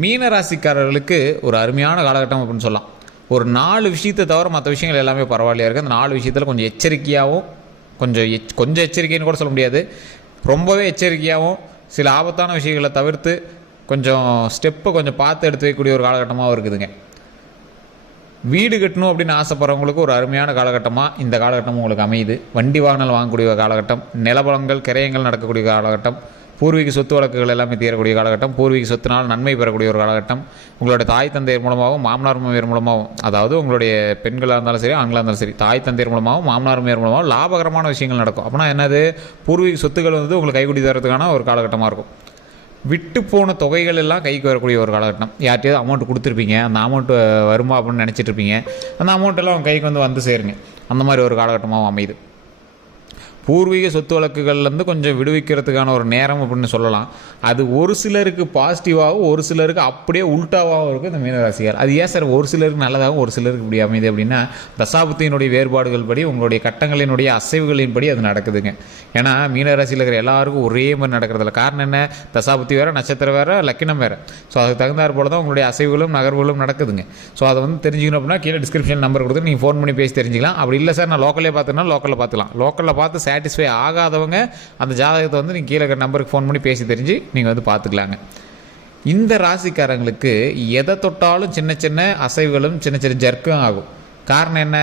மீன ராசிக்காரர்களுக்கு ஒரு அருமையான காலகட்டம் அப்படின்னு சொல்லலாம். ஒரு 4 விஷயத்தை தவிர மற்ற விஷயங்கள் எல்லாமே பரவாயில்லையா இருக்குது. அந்த 4 விஷயத்தில் கொஞ்சம் எச்சரிக்கையாகவும் கொஞ்சம் எச்சரிக்கைன்னு கூட சொல்ல முடியாது, ரொம்பவே எச்சரிக்கையாகவும் சில ஆபத்தான விஷயங்களை தவிர்த்து கொஞ்சம் ஸ்டெப்பை கொஞ்சம் பார்த்து எடுத்து வைக்கக்கூடிய ஒரு காலகட்டமாகவும் இருக்குதுங்க. வீடு கட்டணும் அப்படின்னு ஆசைப்படுறவங்களுக்கு ஒரு அருமையான காலகட்டமாக இந்த காலகட்டம் உங்களுக்கு அமையுது. வண்டி வாகனம் வாங்கக்கூடிய காலகட்டம், நிலபலங்கள் கிரயங்கள் நடக்கக்கூடிய காலகட்டம், பூர்வீக சொத்து வழக்குகள் எல்லாமே தீரக்கூடிய காலகட்டம், பூர்வீக சொத்தினால் நன்மை பெறக்கூடிய ஒரு காலகட்டம், உங்களுடைய தாய் தந்தையர் மூலமாகவும் மாமனார் மாமியார் மூலமாகவும், அதாவது உங்களுடைய பெண்களாக இருந்தாலும் சரி ஆண்களாக இருந்தாலும் சரி, தாய் தந்தையர் மூலமாகவும் மாமனார் மாமியார் மூலமாகவும் லாபகரமான விஷயங்கள் நடக்கும். அப்படின்னா என்னது, பூர்வீக சொத்துக்கள் வந்து உங்களுக்கு கைகூடி தரதுக்கான ஒரு காலகட்டமாக இருக்கும். விட்டு போன தொகைகள் எல்லாம் கைக்கு வரக்கூடிய ஒரு காலகட்டம். யார்கிட்டயாவது அமௌண்ட் கொடுத்துருப்பீங்க, அந்த அமௌண்ட்டு வருமா அப்படின்னு நினச்சிட்டு இருப்பீங்க, அந்த அமௌண்ட்டெல்லாம் அவங்க கைக்கு வந்து சேருங்க. அந்த மாதிரி ஒரு காலகட்டமாகவும் அமையுது. பூர்வீக சொத்து வழக்குகள்லேருந்து கொஞ்சம் விடுவிக்கிறதுக்கான ஒரு நேரம் அப்படின்னு சொல்லலாம். அது ஒரு சிலருக்கு பாசிட்டிவாகவும் ஒரு சிலருக்கு அப்படியே உல்ட்டாவாகவும் இருக்குது இந்த மீனராசிகள். அது ஏன் சார் ஒரு சிலருக்கு நல்லதாகவும் ஒரு சிலருக்கு இப்படி அமையுது அப்படின்னா, தசாபுத்தியினுடைய வேறுபாடுகள் படி உங்களுடைய கட்டங்களினுடைய அசைவுகளின் படி அது நடக்குதுங்க. ஏன்னா மீனராசியில் இருக்கிற எல்லாருக்கும் ஒரே மாதிரி நடக்கிறதில்ல. காரணம் என்ன, தசாபுத்தி வேறு, நட்சத்திரம் வேறு, லக்கினம் வேறு. ஸோ அதுக்கு தகுந்தாற் போல தான் உங்களுடைய அசைவுகளும் நகர்வுகளும் நடக்குதுங்க. ஸோ அதை வந்து தெரிஞ்சுக்கணும் அப்படின்னா கீழே டிஸ்கிரிப்ஷன் நம்பர் கொடுத்து நீங்கள் ஃபோன் பண்ணி பேசி தெரிஞ்சிக்கலாம். அப்படி இல்லை சார் நான் லோக்கலே பார்த்துனா லோக்கலில் பார்த்துக்கலாம். லோக்கலில் பார்த்து சாட்டிஸ்ஃபை ஆகாதவங்க அந்த ஜாதகத்தை வந்து நீங்கள் கீழே நம்பருக்கு ஃபோன் பண்ணி பேசி தெரிஞ்சு நீங்கள் வந்து பார்த்துக்கலாங்க. இந்த ராசிக்காரங்களுக்கு எதை தொட்டாலும் சின்ன சின்ன அசைவுகளும் சின்ன சின்ன ஜர்க்கும் ஆகும். காரணம் என்ன,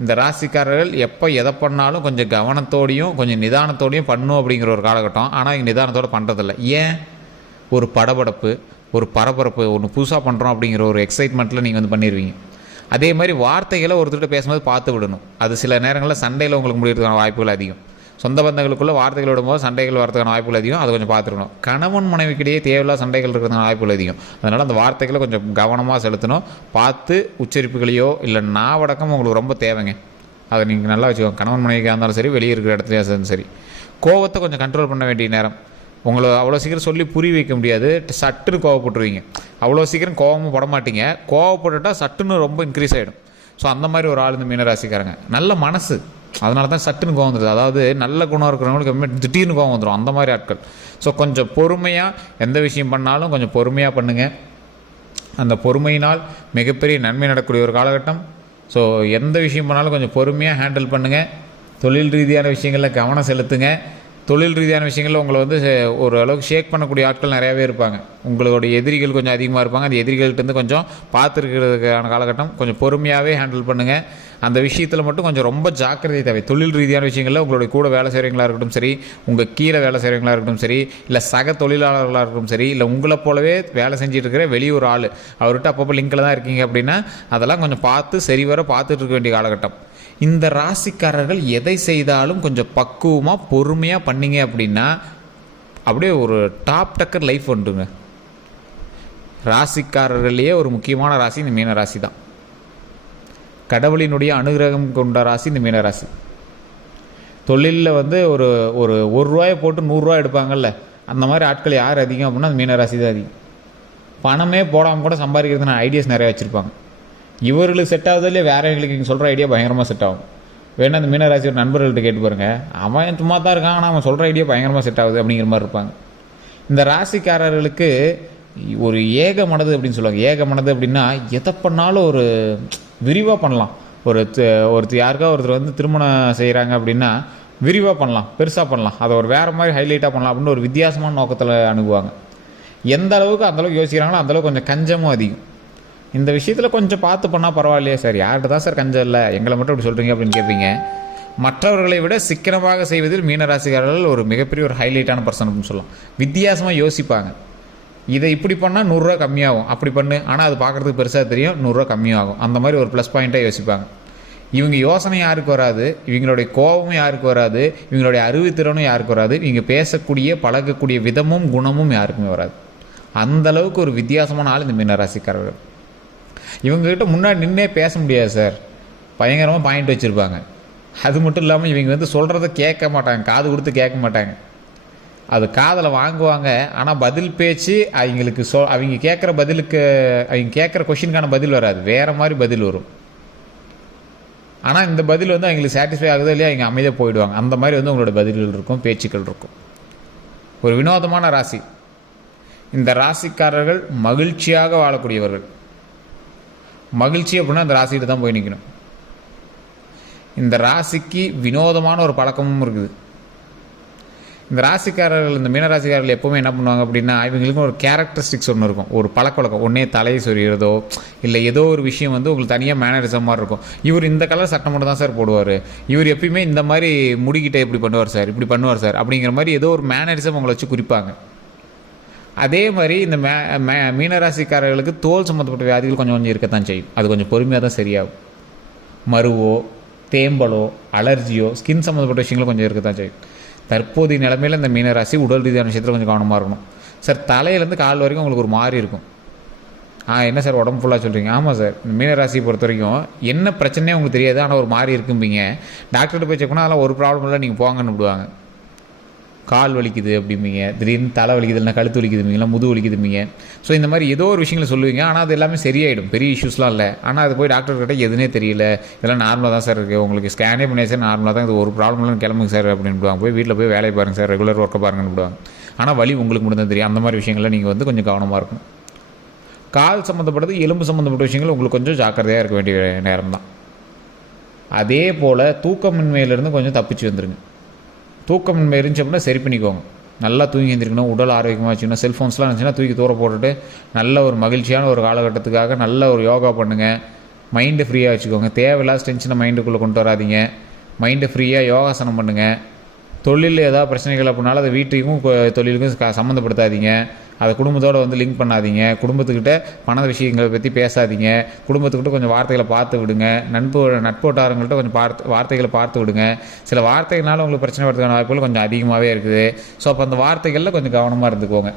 இந்த ராசிக்காரர்கள் எப்போ எதை பண்ணாலும் கொஞ்சம் கவனத்தோடையும் கொஞ்சம் நிதானத்தோடையும் பண்ணும் அப்படிங்கிற ஒரு காலகட்டம். ஆனால் இங்கே நிதானத்தோடு பண்ணுறதில்ல. ஏன், ஒரு படபடப்பு, ஒரு பரபரப்பு, ஒன்று புதுசாக பண்ணுறோம் அப்படிங்கிற ஒரு எக்ஸைட்மெண்ட்டில் நீங்கள் வந்து பண்ணிடுவீங்க. அதே மாதிரி வார்த்தைகளை ஒருத்தர்கிட்ட பேசும்போது பார்த்து விடணும். அது சில நேரங்களில் சண்டையில் உங்களுக்கு முடியறதுக்கான வாய்ப்புகள் அதிகம். சொந்த பந்தங்களுக்குள்ள வார்த்தைகள் விடும்போது சண்டைகள் வரதுக்கான வாய்ப்புகள் அதிகம். அதை கொஞ்சம் பார்த்துக்கணும். கணவன் மனைவிக்கிடையே தேவையில்லா சண்டைகள் இருக்கிறதுக்கான வாய்ப்புகள் அதிகம். அதனால் அந்த வார்த்தைகளை கொஞ்சம் கவனமாக செலுத்தணும். பார்த்து உச்சரிப்புகளையோ இல்லை நாவடக்கம் உங்களுக்கு ரொம்ப தேவைங்க. அதை நீங்கள் நல்லா வச்சுக்கோங்க. கணவன் மனைவிக்காக இருந்தாலும் சரி, வெளியே இருக்கிற இடத்துலையும் இருந்தாலும் சரி. கோவத்தை கொஞ்சம் கண்ட்ரோல் பண்ண வேண்டிய நேரம். உங்களை அவ்வளோ சீக்கிரம் சொல்லி புரிய வைக்க முடியாது. சட்டுன்னு கோவப்பட்டுருவீங்க. அவ்வளோ சீக்கிரம் கோவமும் பட மாட்டீங்க. கோவப்பட்டுட்டால் சட்டுன்னு ரொம்ப இன்க்ரீஸ் ஆகிடும். ஸோ அந்த மாதிரி ஒரு ஆள் இந்த மீனராசிக்காரங்க. நல்ல மனசு, அதனால தான் சட்டுன்னு கோவம் வந்துடுது. அதாவது நல்ல குணம் இருக்கிறவங்களுக்கு திடீர்னு கோவம் வந்துடும். அந்த மாதிரி ஆட்கள். ஸோ கொஞ்சம் பொறுமையாக எந்த விஷயம் பண்ணாலும் கொஞ்சம் பொறுமையாக பண்ணுங்கள். அந்த பொறுமையினால் மிகப்பெரிய நன்மை நடக்கக்கூடிய ஒரு காலகட்டம். ஸோ எந்த விஷயம் பண்ணாலும் கொஞ்சம் பொறுமையாக ஹேண்டில் பண்ணுங்கள். தொழில் ரீதியான விஷயங்களில் கவனம் செலுத்துங்க. தொழில் ரீதியான விஷயங்களில் உங்களை வந்து ஓரளவுக்கு ஷேக் பண்ணக்கூடிய ஆட்கள் நிறையாவே இருப்பாங்க. உங்களுடைய எதிரிகள் கொஞ்சம் அதிகமாக இருப்பாங்க. அந்த எதிரிகள்கிட்ட கொஞ்சம் பார்த்துருக்கிறதுக்கான காலகட்டம். கொஞ்சம் பொறுமையாகவே ஹேண்டில் பண்ணுங்கள். அந்த விஷயத்தில் மட்டும் கொஞ்சம் ரொம்ப ஜாக்கிரதை தேவை. தொழில் ரீதியான விஷயங்களில் உங்களுடைய கூட வேலை செய்கிறவங்களாக இருக்கட்டும் சரி, உங்கள் கீழே வேலை செய்கிறவங்களாக இருக்கட்டும் சரி, இல்லை சக தொழிலாளர்களாக இருக்கட்டும் சரி, இல்லை உங்களை போலவே வேலை செஞ்சுட்டு இருக்கிற வெளியூர் ஆள், அவர்கிட்ட அப்பப்போ லிங்கில் தான் இருக்கீங்க அப்படின்னா அதெல்லாம் கொஞ்சம் பார்த்து சரிவர பார்த்துட்டு இருக்க வேண்டிய காலகட்டம். இந்த ராசிக்காரர்கள் எதை செய்தாலும் கொஞ்சம் பக்குவமாக பொறுமையாக பண்ணிங்க அப்படின்னா அப்படியே ஒரு டாப் டக்கர் லைஃப் வந்துடுங்க. ராசிக்காரர்களையே ஒரு முக்கியமான ராசி இந்த மீன ராசி தான். கடவுளினுடைய அனுகிரகம் கொண்ட ராசி இந்த மீன ராசி. தொழிலில் வந்து ஒரு ரூபாயை போட்டு 100 ரூபா எடுப்பாங்கல்ல, அந்த மாதிரி ஆட்கள் யார் அதிகம் அப்படின்னா அந்த மீன ராசி தான் அதிகம். பணமே போடாமல் கூட சம்பாதிக்கிறதுனா ஐடியாஸ் நிறையா வச்சுருப்பாங்க. இவர்களுக்கு செட் ஆகுது இல்லையா, வேற எங்களுக்கு இங்கே சொல்கிற ஐடியா பயங்கரமாக செட் ஆகும். வேணா அந்த மீனராசி ஒரு நண்பர்கள்ட்ட கேட்டு பாருங்க, அவன் சும்மா தான் இருக்கான் ஆனால் அவன் சொல்கிற ஐடியா பயங்கரமாக செட் ஆகுது அப்படிங்கிற மாதிரி இருப்பாங்க. இந்த ராசிக்காரர்களுக்கு ஒரு ஏக மனது அப்படின்னு சொல்லுவாங்க. ஏக மனது அப்படின்னா எதை பண்ணாலும் ஒரு விரிவாக பண்ணலாம். ஒருத்தர் யாருக்கா ஒருத்தர் வந்து திருமணம் செய்கிறாங்க அப்படின்னா விரிவாக பண்ணலாம், பெருசாக பண்ணலாம், அதை ஒரு வேறு மாதிரி ஹைலைட்டாக பண்ணலாம் அப்படின்னு ஒரு வித்தியாசமான நோக்கத்தில் அணுகுவாங்க. எந்த அளவுக்கு அந்தளவுக்கு யோசிக்கிறாங்களோ அந்தளவுக்கு கொஞ்சம் கஞ்சமும் அதிகம். இந்த விஷயத்தில் கொஞ்சம் பார்த்து பண்ணால் பரவாயில்லையே சார், யார்கிட்ட தான் சார் கஞ்சம் இல்லை, எங்களை மட்டும் இப்படி சொல்கிறீங்க அப்படின்னு கேட்பீங்க. மற்றவர்களை விட சிக்கனமாக செய்வதில் மீனராசிக்காரர்கள் ஒரு மிகப்பெரிய ஒரு ஹைலைட்டான பர்சன் அப்படின்னு சொல்லலாம். வித்தியாசமாக யோசிப்பாங்க. இதை இப்படி பண்ணால் 100 ரூபா கம்மியாகும், அப்படி பண்ணு, ஆனால் அது பார்க்குறதுக்கு பெருசாக தெரியும், 100 ரூபா கம்மியாகும். அந்த மாதிரி ஒரு ப்ளஸ் பாயிண்ட்டாக யோசிப்பாங்க. இவங்க யோசனை யாருக்கு வராது, இவங்களுடைய கோபமும் யாருக்கு வராது, இவங்களுடைய அறிவுத்திறனும் யாருக்கு வராது, இவங்க பேசக்கூடிய பழகக்கூடிய விதமும் குணமும் யாருக்குமே வராது. அந்தளவுக்கு ஒரு வித்தியாசமான ஆள் இந்த மீனராசிக்காரர்கள். இவங்ககிட்ட முன்னாடி நின்னே பேச முடியாது சார், பயங்கரமாக பாயிண்ட் வச்சுருப்பாங்க. அது மட்டும் இல்லாமல் இவங்க வந்து சொல்கிறத கேட்க மாட்டாங்க, காது கொடுத்து கேட்க மாட்டாங்க. அது காதில் வாங்குவாங்க, ஆனால் பதில் பேச்சு அவங்களுக்கு அவங்க கேட்குற பதிலுக்கு, அவங்க கேட்குற கொஷினுக்கான பதில் வராது, வேறு மாதிரி பதில் வரும். ஆனால் இந்த பதில் வந்து அவங்களுக்கு சாட்டிஸ்ஃபை ஆகுதோ இல்லையா, அவங்க அமைதியாக போயிடுவாங்க. அந்த மாதிரி வந்து உங்களோட பதில்கள் இருக்கும், பேச்சுக்கள் இருக்கும். ஒரு வினோதமான ராசி. இந்த ராசிக்காரர்கள் மகிழ்ச்சியாக வாழக்கூடியவர்கள். மகிழ்ச்சி அப்படின்னா அந்த ராசிகிட்ட தான் போய் நிற்கணும். இந்த ராசிக்கு வினோதமான ஒரு பழக்கமும் இருக்குது. இந்த ராசிக்காரர்கள், இந்த மீனராசிக்காரர்கள் எப்போவுமே என்ன பண்ணுவாங்க அப்படின்னா, இவங்களுக்கும் ஒரு கேரக்டரிஸ்டிக்ஸ் ஒன்று இருக்கும், ஒரு பழக்கவழக்கம். ஒன்றே தலையை சொறிகிறதோ இல்லை ஏதோ ஒரு விஷயம் வந்து உங்களுக்கு தனியாக மேனரிசம் மாதிரி இருக்கும். இவர் இந்த கலர் சட்டை மட்டும் தான் சார் போடுவார், இவர் எப்பயுமே இந்த மாதிரி முடிக்கிட்ட இப்படி பண்ணுவார் சார், இப்படி பண்ணுவார் சார் அப்படிங்கிற மாதிரி ஏதோ ஒரு மேனரிசம் உங்களை வச்சு குறிப்பாங்க. அதே மாதிரி இந்த மீனராசிக்காரர்களுக்கு தோல் சம்மந்தப்பட்ட வியாதிகள் கொஞ்சம் கொஞ்சம் இருக்கத்தான் செய்யும். அது கொஞ்சம் பொறுமையாக தான் சரியாகும். மருவோ, தேம்பலோ, அலர்ஜியோ, ஸ்கின் சம்மந்தப்பட்ட விஷயங்களும் கொஞ்சம் இருக்கத்தான் செய்யும். தற்போதைய நிலைமையில் இந்த மீனராசி உடல் ரீதியான விஷயத்தில் கொஞ்சம் கவனமாக இருக்கணும். சார் தலையிலேருந்து கால் வரைக்கும் உங்களுக்கு ஒரு மாதிரி இருக்கும். என்ன சார் உடம்பு ஃபுல்லாக சொல்கிறீங்க? ஆமாம் சார், இந்த மீனராசியை பொறுத்த வரைக்கும் என்ன பிரச்சனையே உங்களுக்கு தெரியாது, ஆனால் ஒரு மாதிரி இருக்கும்பீங்க. டாக்டர்கிட்ட போய் செக் பண்ணால் அதெல்லாம் ஒரு ப்ராப்ளம் இல்லை, நீங்கள் போங்கன்னு விடுவாங்க. கால் வலிக்குது அப்படிம்பீங்க, திடீர்னு தலை வலிக்குது, இல்லைனா கழுத்து வலிக்குதும்பீங்களா, முது வலிக்குதும்பீங்க. ஸோ இந்த மாதிரி ஏதோ ஒரு விஷயங்களை சொல்லுவீங்க, ஆனால் அது எல்லாமே சரியாயிடும், பெரிய இஷ்யூஸ்லாம் இல்லை. ஆனால் அது போய் டாக்டர்கிட்ட எதுனே தெரியல, இதெல்லாம் நார்மலாக தான் சார் இருக்குது, உங்களுக்கு ஸ்கேனே பண்ணி சார் நார்மலாக தான், இது ஒரு ப்ராப்ளம் இல்லைன்னு கிளம்புங்க சார் அப்படின்னு போய் வீட்டில் போய் வேலையை பாருங்கள் சார், ரெகுலர் ஒர்க்கை பாருங்கன்னு விடுவாங்க. ஆனால் வலி உங்களுக்கு மட்டும் தான் தெரியும். அந்த மாதிரி விஷயங்கள்லாம் நீங்கள் வந்து கொஞ்சம் கவனமாக இருக்கணும். கால் சம்மந்தப்பட்டது, எலும்பு சம்மந்தப்பட்ட விஷயங்கள் உங்களுக்கு கொஞ்சம் ஜாக்கிரதையாக இருக்க வேண்டிய நேரம் தான். அதே போல் தூக்கமின்மையிலேருந்து கொஞ்சம் தப்பிச்சு வந்துடுங்க. தூக்கமின்மை இருந்துச்சு அப்படின்னா சரி பண்ணிக்கோங்க. நல்லா தூங்கி எழுந்திருக்கணும், உடல் ஆரோக்கியமாக வச்சுக்கணும். செல்ஃபோன்ஸ்லாம் இருந்துச்சுன்னா தூக்கி தூர போட்டுட்டு நல்ல ஒரு மகிழ்ச்சியான ஒரு காலகட்டத்துக்காக நல்ல ஒரு யோகா பண்ணுங்கள். மைண்டு ஃப்ரீயாக வச்சுக்கோங்க. தேவையில்லாத டென்ஷனை மைண்டுக்குள்ளே கொண்டு வராதிங்க. மைண்டு ஃப்ரீயாக யோகாசனம் பண்ணுங்கள். தொழிலில் ஏதாவது பிரச்சனைகள் அப்படின்னாலும் அதை வீட்டுக்கும் தொழிலுக்கும் சம்மந்தப்படுத்தாதீங்க. அதை குடும்பத்தோடு வந்து லிங்க் பண்ணாதீங்க. குடும்பத்துக்கிட்ட பண விஷயங்களை பற்றி பேசாதீங்க. குடும்பத்துக்கிட்ட கொஞ்சம் வார்த்தைகளை பார்த்து விடுங்க. நட்போட்டாரங்கள்ட்ட கொஞ்சம் வார்த்தைகளை பார்த்து விடுங்க. சில வார்த்தைகளால் உங்களுக்கு பிரச்சனை வரதுக்கான வாய்ப்புகள் கொஞ்சம் அதிகமாகவே இருக்குது. ஸோ அப்போ அந்த வார்த்தைகளில் கொஞ்சம் கவனமாக இருந்துக்கோங்க.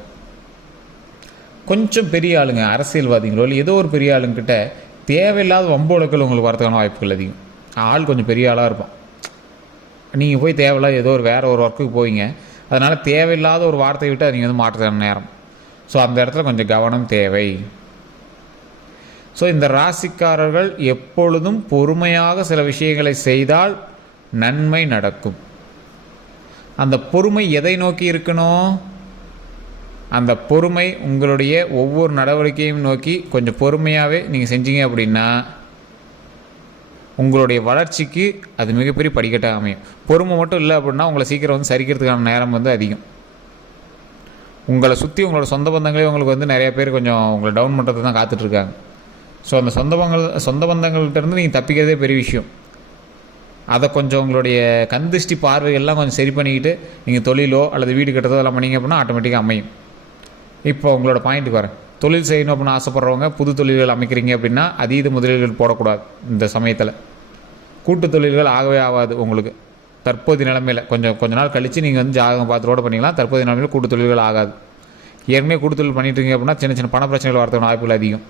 கொஞ்சம் பெரிய ஆளுங்க, அரசியல்வாதிகளோ இல்லை ஏதோ ஒரு பெரிய ஆளுங்கிட்ட தேவையில்லாத வம்போலக்கள் உங்களுக்கு வரதுக்கான வாய்ப்புகள் அதிகம். ஆள் கொஞ்சம் பெரிய ஆளாக இருப்பான், நீங்கள் போய் தேவையில்லாத ஏதோ ஒரு வேறு ஒரு ஒர்க்குக்கு போவீங்க. அதனால் தேவையில்லாத ஒரு வார்த்தையை விட்டு நீங்கள் வந்து மாற்றுற நேரம். ஸோ அந்த இடத்துல கொஞ்சம் கவனம் தேவை. ஸோ இந்த ராசிக்காரர்கள் எப்பொழுதும் பொறுமையாக சில விஷயங்களை செய்தால் நன்மை நடக்கும். அந்த பொறுமை எதை நோக்கி இருக்கணும்? அந்த பொறுமை உங்களுடைய ஒவ்வொரு நடவடிக்கையும் நோக்கி கொஞ்சம் பொறுமையாகவே நீங்கள் செஞ்சீங்க அப்படின்னா உங்களுடைய வளர்ச்சிக்கு அது மிகப்பெரிய படிக்கட்டாக அமையும். பொறுமை மட்டும் இல்லை அப்படின்னா உங்களை சீக்கிரம் வந்து சரிக்கிறதுக்கான நேரம் வந்து அதிகம். உங்களை சுற்றி உங்களோட சொந்த பந்தங்களே உங்களுக்கு வந்து நிறைய பேர் கொஞ்சம் உங்களை டவுன் பண்ணுறது தான் காத்துட்ருக்காங்க. ஸோ அந்த சொந்த பந்தங்கள்கிட்டருந்து நீங்கள் தப்பிக்கிறதே பெரிய விஷயம். அதை கொஞ்சம் உங்களுடைய கண்திஷ்டி பார்வைகள்லாம் கொஞ்சம் சரி பண்ணிக்கிட்டு நீங்கள் தொழிலோ அல்லது வீடு கட்டுறதோ எல்லாம் பண்ணிங்க அப்படின்னா ஆட்டோமேட்டிக்காக அமையும். இப்போ உங்களோட பாயிண்ட்டுக்கு வரேன். தொழில் செய்யணும் அப்படின்னு ஆசைப்பட்றவங்க புது தொழில்கள் அமைக்கிறீங்க அப்படின்னா அதீத முதலீடுகள் போடக்கூடாது. இந்த சமயத்தில் கூட்டு தொழில்கள் ஆகவே ஆகாது. உங்களுக்கு தற்போதைய நிலைமையில் கொஞ்ச நாள் கழித்து நீங்கள் வந்து ஜாதகம் பார்த்துரோட பண்ணிக்கலாம். தற்போதைய நிலைமையில் கூட்டு தொழில்கள் ஆகாது. ஏற்கனவே கூட்டு தொழில் பண்ணிட்டுருங்க அப்படின்னா சின்ன பண பிரச்சனைகள் வரதுக்கான வாய்ப்புகள் அதிகம்.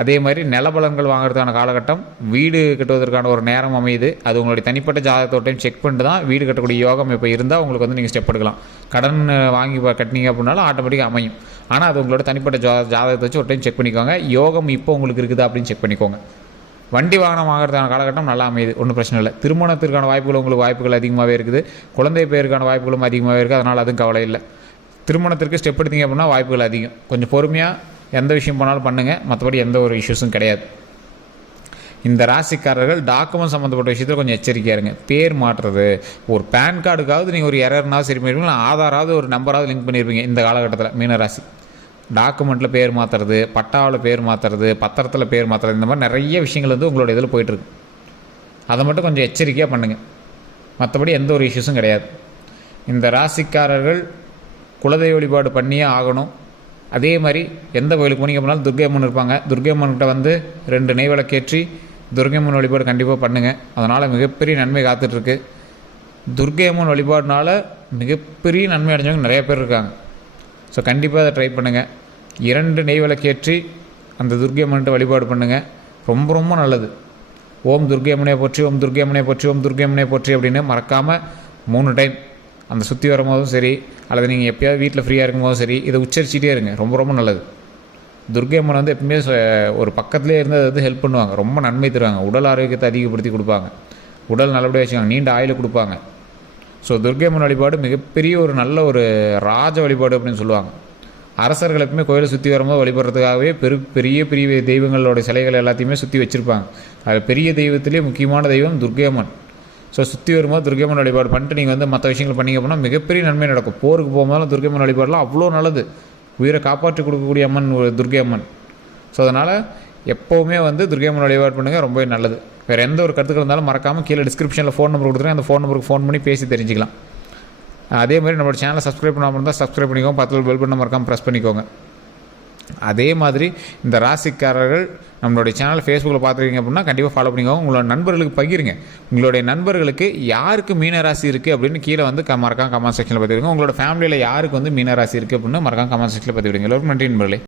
அதே மாதிரி நிலபலன்கள் வாங்குறதுக்கான காலகட்டம், வீடு கட்டுவதற்கான ஒரு நேரம் அமையுது. அது உங்களுடைய தனிப்பட்ட ஜாதகத்தோட்டையும் செக் பண்ணிட்டு தான் வீடு கட்டக்கூடிய யோகம் இப்போ இருந்தால் உங்களுக்கு வந்து நீங்கள் ஸ்டெப் எடுக்கலாம். கடன் வாங்கி கட்டினீங்க அப்படின்னாலும் ஆட்டோமேட்டிக்காக அமையும். ஆனால் அது உங்களோட தனிப்பட்ட ஜாதகத்தை வச்சு ஒரு டைம் செக் பண்ணிக்கோங்க. யோகம் இப்போ உங்களுக்கு இருக்குதா அப்படின்னு செக் பண்ணிக்கோங்க. வண்டி வாகனம் வாங்குறதுக்கான காலகட்டம் நல்லா அமையுது, ஒன்றும் பிரச்சனை இல்லை. திருமணத்திற்கான வாய்ப்புகள் உங்களுக்கு வாய்ப்புகள் அதிகமாகவே இருக்குது. குழந்தை பேருக்கான வாய்ப்புகளும் அதிகமாகவே இருக்குது. அதனால் அதுவும் கவலை இல்லை. திருமணத்திற்கு ஸ்டெப் எடுத்தீங்க அப்படின்னா வாய்ப்புகள் அதிகம். கொஞ்சம் பொறுமையாக எந்த விஷயம் பண்ணாலும் பண்ணுங்கள். மற்றபடி எந்த ஒரு இஷ்யூஸும் கிடையாது. இந்த ராசிக்காரர்கள் டாக்குமெண்ட் சம்மந்தப்பட்ட விஷயத்தில் கொஞ்சம் எச்சரிக்கையாக இருங்க. பேர் மாற்றுறது, ஒரு பேன் கார்டுக்காவது நீங்கள் ஒரு எரர்னாவது சரி பண்ணியிருப்பீங்க, ஆதாராவது ஒரு நம்பராவது லிங்க் பண்ணியிருப்பீங்க. இந்த காலகட்டத்தில் மீனராசி டாக்குமெண்ட்டில் பேர் மாற்றுறது, பட்டாவில் பேர் மாற்றுறது, பத்திரத்தில் பேர் மாற்றுறது, இந்த மாதிரி நிறைய விஷயங்கள் வந்து உங்களோட இதில் போயிட்டுருக்கு. அதை மட்டும் கொஞ்சம் எச்சரிக்கையாக பண்ணுங்கள். மற்றபடி எந்த ஒரு இஷ்யூஸும் கிடையாது. இந்த ராசிக்காரர்கள் குலதெய்வ வழிபாடு பண்ணியே ஆகணும். அதே மாதிரி எந்த கோயிலுக்கு போனீங்க அப்படின்னாலும் துர்க்கை அம்மன் இருப்பாங்க. துர்க்கை அம்மன்கிட்ட வந்து 2 நெய் விளக்கேற்றி துர்க்கை அம்மன் வழிபாடு கண்டிப்பாக பண்ணுங்கள். அதனால் மிகப்பெரிய நன்மை காத்துட்ருக்கு. துர்க்கை அம்மன் வழிபாடுனால மிகப்பெரிய நன்மை அடைஞ்சவங்க நிறைய பேர் இருக்காங்க. ஸோ கண்டிப்பாக அதை ட்ரை பண்ணுங்கள். 2 நெய் விளக்கேற்றி அந்த துர்க்கை அம்மன்கிட்ட வழிபாடு பண்ணுங்கள். ரொம்ப ரொம்ப நல்லது. ஓம் துர்க்கை அம்மனை போற்றி, ஓம் துர்க்கை அம்மனை போற்றி, ஓம் துர்க்கை அம்மனை போற்றி அப்படின்னு மறக்காமல் 3 டைம் அந்த சுற்றி வரும்போதும் சரி, அல்லது நீங்கள் எப்போயாவது வீட்டில் ஃப்ரீயாக இருக்கும்போதும் சரி, இதை உச்சரிச்சிட்டே இருங்க. ரொம்ப ரொம்ப நல்லது. துர்க்கை அம்மன் வந்து எப்பவுமே ஒரு பக்கத்துலேயே இருந்து அதை வந்து ஹெல்ப் பண்ணுவாங்க. ரொம்ப நன்மை தருவாங்க. உடல் ஆரோக்கியத்தை அதிகப்படுத்தி கொடுப்பாங்க. உடல் நல்லபடியாக வச்சுக்காங்க. நீண்ட ஆயுள் கொடுப்பாங்க. ஸோ துர்க்கை அம்மன் வழிபாடு மிகப்பெரிய ஒரு நல்ல ஒரு ராஜ வழிபாடு அப்படின்னு சொல்லுவாங்க. அரசர்கள் எப்பவுமே கோயிலை சுற்றி வரும்போது வழிபடுறதுக்காகவே பெரிய பெரிய தெய்வங்களோட சிலைகள் எல்லாத்தையுமே சுற்றி வச்சுருப்பாங்க. அதில் பெரிய தெய்வத்திலே முக்கியமான தெய்வம் துர்க்கை அம்மன். ஸோ சுற்றி வரும்போது துர்க்கை அம்மன் வழிபாடு பண்ணிட்டு நீங்கள் வந்து மற்ற விஷயங்கள் பண்ணிங்க அப்படின்னா மிகப்பெரிய நன்மை நடக்கும். போருக்கு போகும்போது துர்க்கை அம்மன் வழிபாடெலாம் அவ்வளோ நல்லது. உயிரை காப்பாற்றி கொடுக்கக்கூடிய அம்மன் துர்க்கை அம்மன். ஸோ அதனால் எப்போவுமே வந்து துர்க்கை அம்மன் வழிபாடு பண்ணுங்கள், ரொம்பவே நல்லது. வேறு எந்த ஒரு கருத்துக்கள் இருந்தாலும் மறக்காமல் கீழே டிஸ்கிரிப்ஷனில் ஃபோன் நம்பர் கொடுத்துருங்க. அந்த ஃபோன் நம்பருக்கு ஃபோன் பண்ணி பேசி தெரிஞ்சுக்கலாம். அதே மாதிரி நம்மளோட சேனலை சப்ஸ்கிரைப் பண்ணாமல் இருந்தால் சப்ஸ்கிரைப் பண்ணிக்கோங்க, பக்கத்தில் பெல் பட்டன் மறக்காமல் ப்ரெஸ் பண்ணிக்கோங்க. அதே மாதிரி இந்த ராசிக்காரர்கள் நம்மளுடைய சேனல் ஃபேஸ்புக்கில் பார்த்துருக்கீங்க அப்படின்னா கண்டிப்பாக ஃபாலோ பண்ணிக்கோங்க. உங்களோட நண்பர்களுக்கு பகிருங்க. உங்களுடைய நண்பர்களுக்கு யாருக்கு மீன ராசி இருக்குது அப்படின்னு கீழே வந்து மறக்காம கமெண்ட் செக்ஷனில் பதிவிடுங்க. உங்களோட ஃபேமிலியில் யாருக்கு வந்து மீன ராசி இருக்குது அப்படின்னு மறக்காம கமெண்ட் செக்ஷனில் பதிவிடுங்க. எல்லோருக்கும் நன்றி நண்பர்களே.